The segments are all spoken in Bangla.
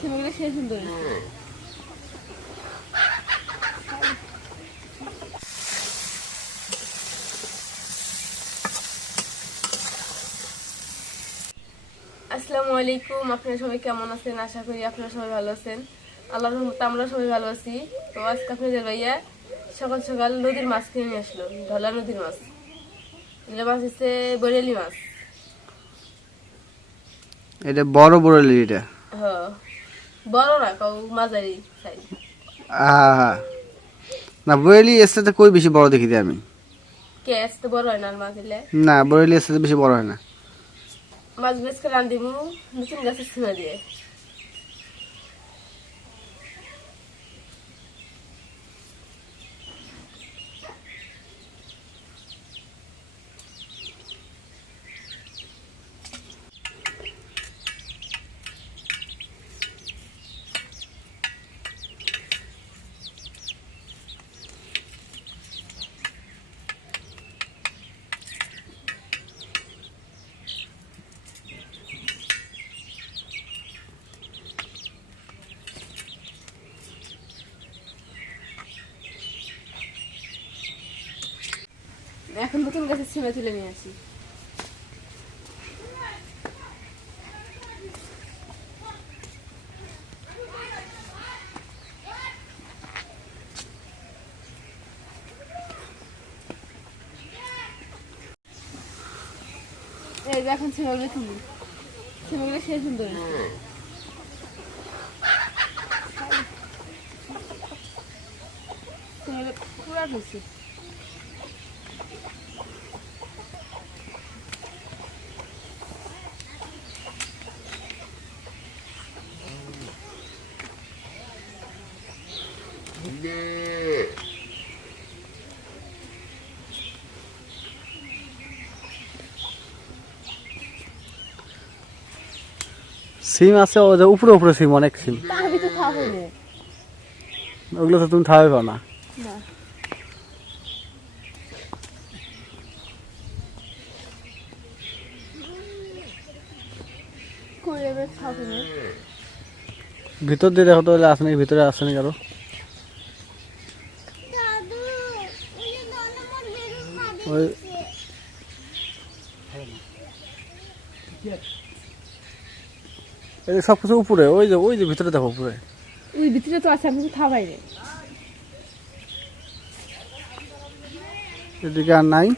সিমগুলো সে সুন্দর। আসসালামু আলাইকুম আপনারা সবাই কেমন আছেন? আশা করি আপনারা সবাই ভালো আছেন। আল্লাহর রহমতে আমরা সবাই ভালো আছি। তো আজকে আপনাদের ভাইয়া সকাল সকাল নদীর মাছ কিনে নিয়ে আসলো ঢলা নদীর মাছ। এটা মাছ হচ্ছে বরেলি মাছ। এটা বড় বড় এটা। হ বড় না কাউ মাঝারি সাইজ হ্যাঁ না বরেলি এর সাথে কই বেশি বড় দেখি আমি? ক্যাশ তো বড় হয় না দিলে না বরেলি এর সাথে বেশি বড় হয় না। মাছ বেশ করে নতুন সিমা দিয়ে। এখন নতুন গাছের সিমা তুলে নিয়ে আসি। এই যে এখন সিমাগুলো তুলি। সিমাগুলো সে সুন্দর। পুরা হয়েছে সিম আছে ও যে উপরে উপরে সিম অনেক সিম। ওগুলো তো তুমি খাওয়াই পাও না। ভিতর দিয়ে দেখো তো আছে নাকি ভিতরে আছে নাকি আরও ওই এই সব কিছু উপরে ওই যে ওই যে ভিতরে দেখো উপরে। ওই ভিতরে তো আছে আমি তো খাওয়াই রে এদিকে আর নাই।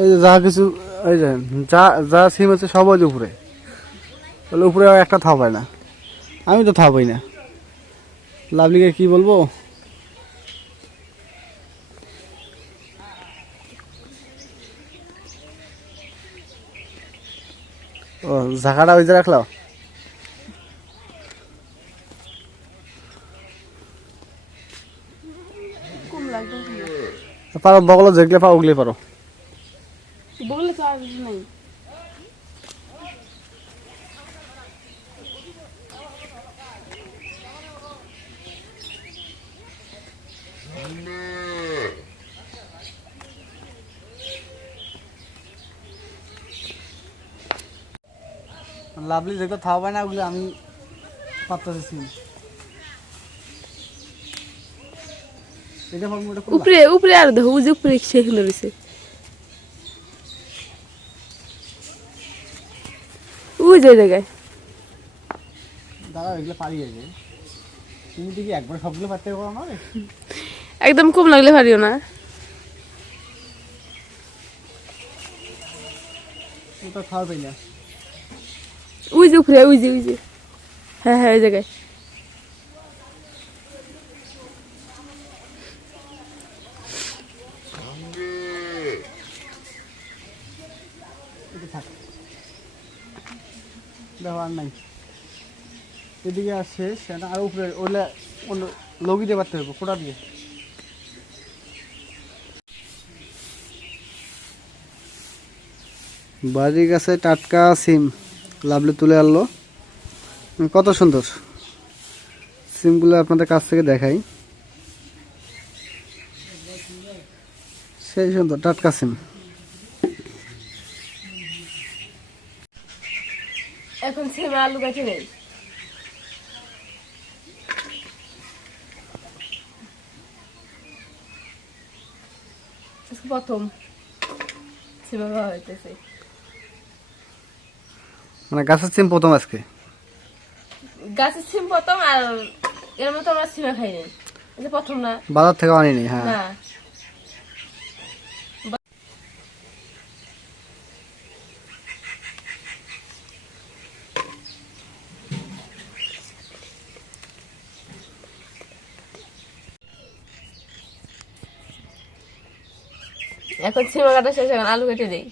এই যে যা কিছু এই যে যা যা সিম আছে সব ওই যে উপরে। তাহলে উপরে একটা থাপায় না। আমি তো থাপাই না। লাভলিকে কি বলব? ও ঝাঁকাটা ওই যে রাখল কম লাগবে। পারো বগলো যেগুলো পাও ওগুলি পারো বগলে তো আর নাই। লাভলি যেগুলো থাকবে না ওগুলো আমি পাত্তা দিচ্ছি এটা ভাবলাম উপরে উপরে আর দেখো যে উপরে সে সুন্দর হয়েছে ওই যে জায়গায়। দাঁড়াও এগুলো পারি আছে তুমি দেখি একবার সবগুলো পারতে পারো না? একদম কম লাগলে পারিও না। ওটা খাওয়া পাই না ওই যে উপরে ওই যে ওই যে হ্যাঁ হ্যাঁ ওই জায়গায় থাক নাই। এদিকে আর শেষ আর উপরে ওগুলো অন্য লগি দিয়ে পারতে হবে কোটা দিয়ে। বাড়ির কাছে টাটকা সিম। লাভলি তুলে আনলো। কত সুন্দর। সিমগুলো আপনাদের কাছ থেকে দেখাই। সেই সুন্দর, টাটকা সিম। এখন সিম আলু গাছে নেই। প্রথম সিম হইতেছে। মানে গাছের সিম প্রথম আজকে? গাছের সিম প্রথম আর এর মতো আমরা সিমা খাইনি এটা প্রথম না। বাজার থেকে আনিনি হ্যাঁ। এখন সিমা কাটা শেষ এখন আলু কেটে দেই।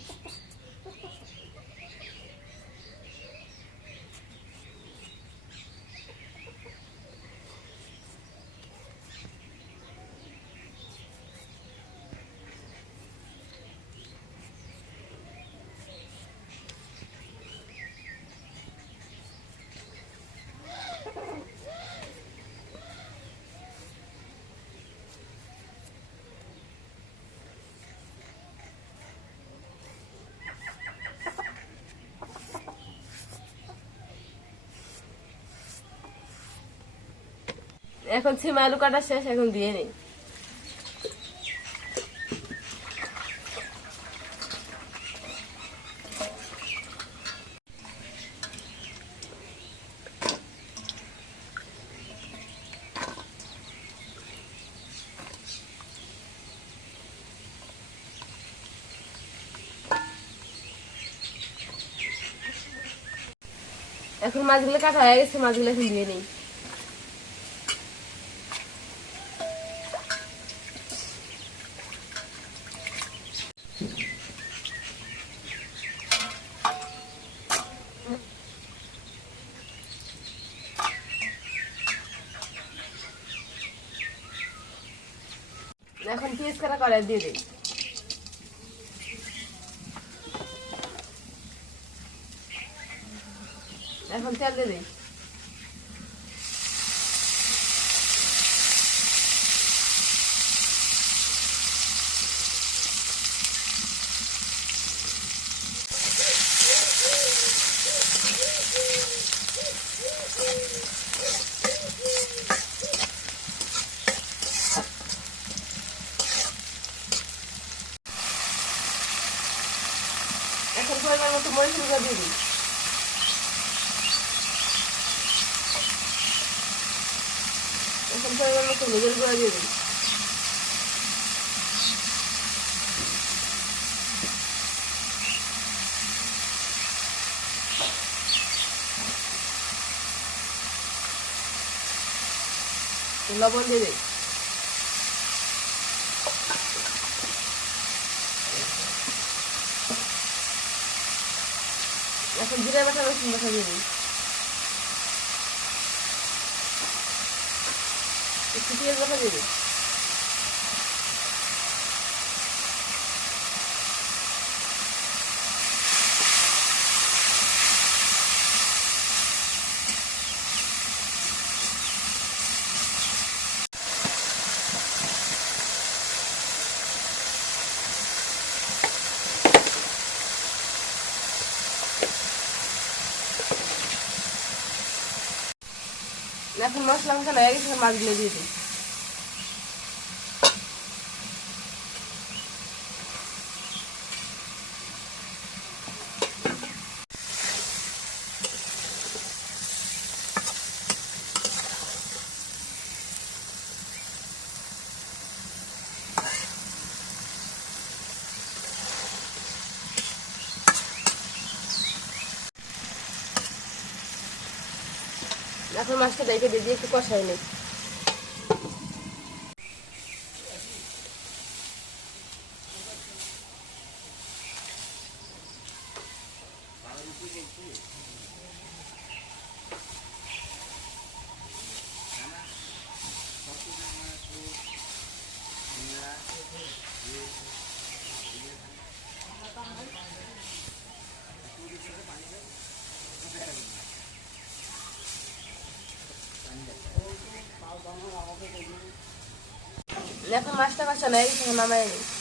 এখন সিমা আলু কাটা শেষ, এখন দিয়ে নেই। এখন মাছগুলো কাটা হয়ে গেছে, মাছগুলো এখন দিয়ে নেই। এখন পিস করা করে দিয়ে দিই। এখন তেল দিয়ে দিই এখন পরিমাণ মতো মরিচ গুঁড়ো দিয়ে দিই এখন পরিমাণ মতো নিজের গুঁড়ো দিয়ে দিই লবণ দিয়ে এখন জিরা বাটা রসুন বাটা দিবি একটু পেঁয়াজ বাটা দিয়ে এখন মশলা মশলা হয়ে গেছে মাছগুলো দিয়ে দিই এখন মাছটা দেখে দিয়ে একটু কষাই নিই। এখন মাছটা কষানো হয়ে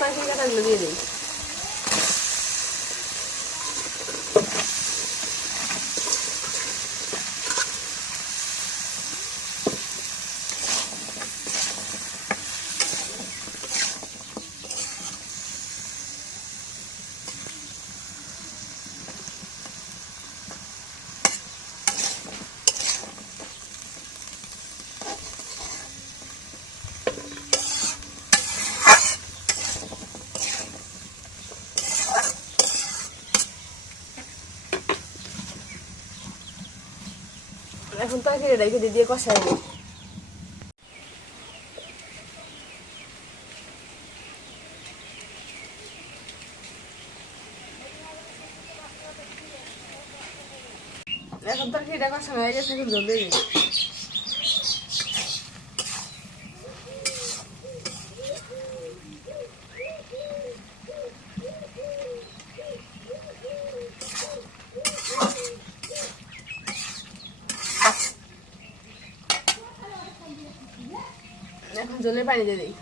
গেছে এখন নামাই নিই এখন তরকারি কাটাগুলো দিয়ে দিই এখন তরকারি রেখে দিয়ে কষাই এখন তরকারিটা কষানো হয়ে গেছে এখন জল এখন জলের পানি দিয়ে দিই।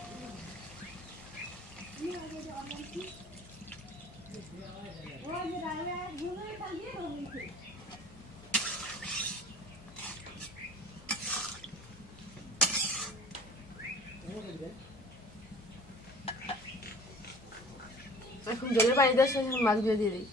এখন জলের পানি সাথে মাছগুলো দিয়ে দিই।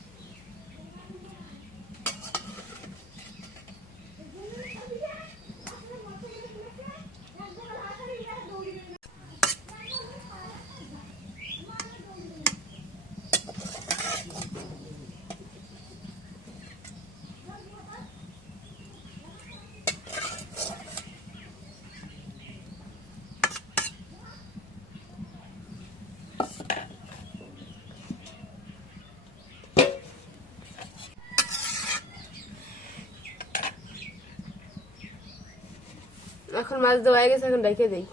এখন মাছ দেওয়া গেছে এখন রেখে দিই।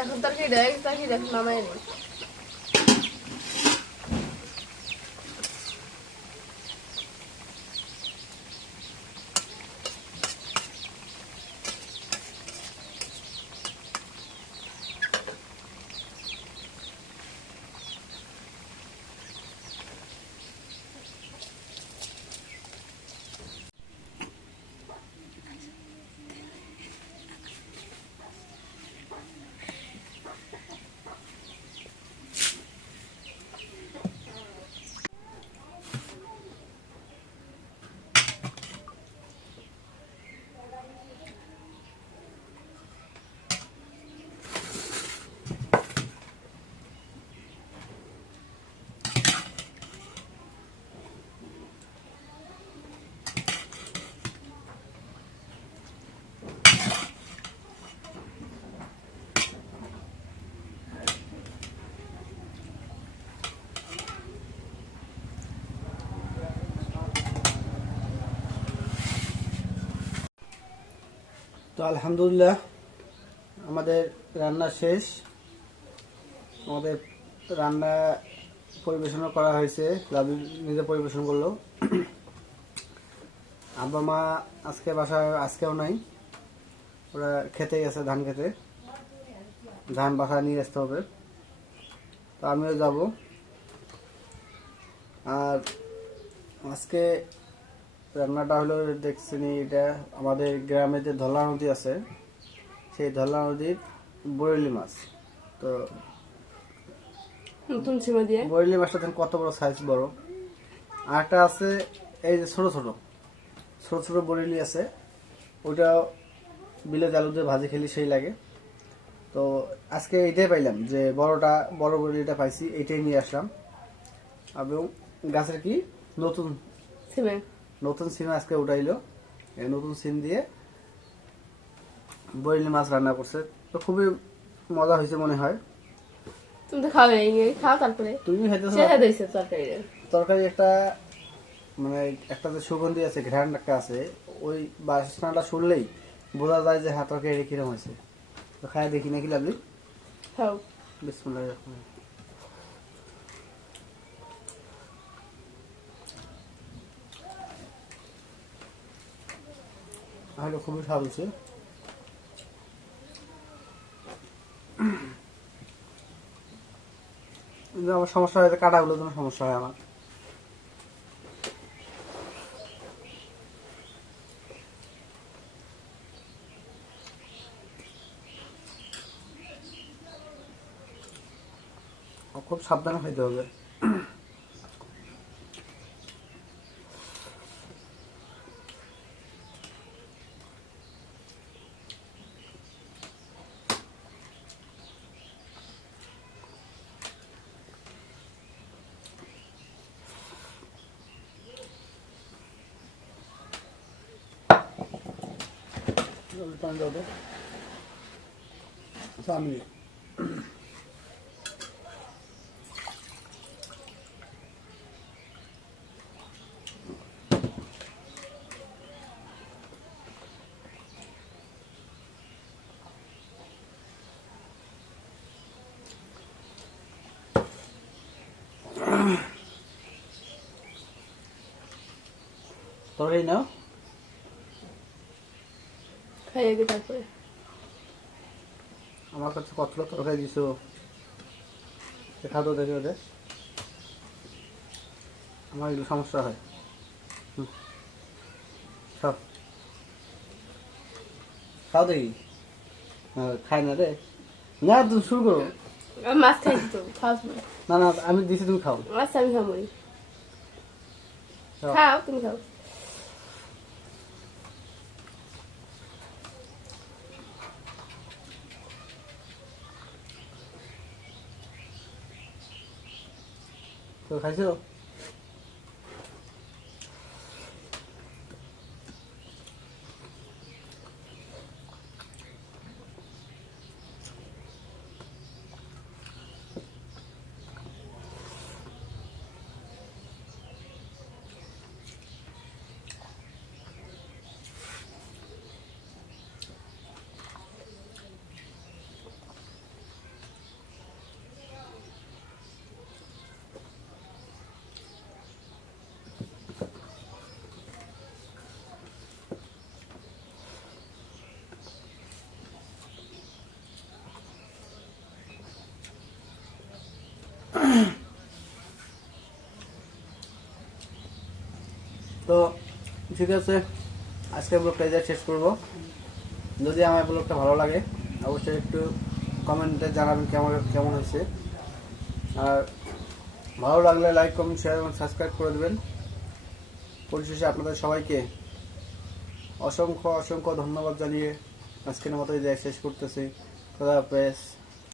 এখন তরকারি ডাইরেক্ট তরকারি দেখ নামাই নিই তো আলহামদুলিল্লাহ, আমাদের রান্না শেষ। আমাদের রান্না পরিবেশন করা হয়েছে লাভি নিজে পরিবেশন করল। আব্বা মা আজকে বাসায়, আজকেও নাই। ওরা খেতে গেছে ধান খেতে। ধান বাসা নিয়ে আসতে হবে। তো আমিও যাব। আর আজকে রান্নাটা হলো দেখছেন এটা আমাদের গ্রামে যে ধলা নদী আছে সেই ধলা নদীর বরেলি মাছ। তো নতুন সিমা দিয়ে? বরেলি মাছটা দেখেন কত বড় সাইজ বড়। আর একটা আছে এই যে ছোট ছোট ছোট ছোট বরেলি আছে ওইটা বিলে আলু দিয়ে ভাজি খেলি সেই লাগে। তো আজকে এইটাই পাইলাম যে বড়টা বড় বরেলিটা পাইছি এইটাই নিয়ে আসলাম। এবং গাছের কি? নতুন। সিমেন্ট নতুন সিম আজকে উঠাইলো। এই নতুন সিম দিয়ে বইলি মাছ রান্না করছে। তো খুবই মজা হয়েছে মনে হয়। তুমি তো খাবে খাও তারপরে। তুমি খাইতেছো তরকারি। তরকারি একটা মানে একটা যে সুগন্ধি আছে ঘ্রাণ একটা আছে ওই বাসনাটা শুনলেই বোঝা যায় যে হ্যাঁ তরকারি কিরম হয়েছে। তো খাই দেখি নাকি লাগলি খাও। বিসমুল্লাহ তাহলে খুবই স্বাদ হচ্ছে আমার সমস্যা হয় কাটাগুলোর জন্য সমস্যা হয় আমার খুব সাবধানে খাইতে হবে। পানি দাও তো আচ্ছা, আমি তরকারি নাও খাই আগে তারপরে। আমার কাছে কতটা তরকারি দিছো? খাতো দেখে ওদের আমার এগুলো সমস্যা হয়। হুম। খাও। খাও দেখি। হ্যাঁ, খাই না রে। না তুমি শুরু করো। আমি মাছ খাইছি তো সময় না না আমি দিছি তুমি খাও। আচ্ছা আমি খাব। খাও। খাও তুমি খাও। তো খাইছো তো ঠিক আছে, আজকের ব্লগটা যা শেষ করব। যদি আমার ব্লগটা ভালো লাগে, অবশ্যই একটু কমেন্টে জানাবেন কেমন কেমন হয়েছে। আর ভালো লাগলে লাইক, কমেন্ট শেয়ার এবং সাবস্ক্রাইব করে দেবেন। পরিশেষে আপনাদের সবাইকে অসংখ্য অসংখ্য ধন্যবাদ জানিয়ে আজকের মতো শেষ করতেছি। খোদা হাফেজ।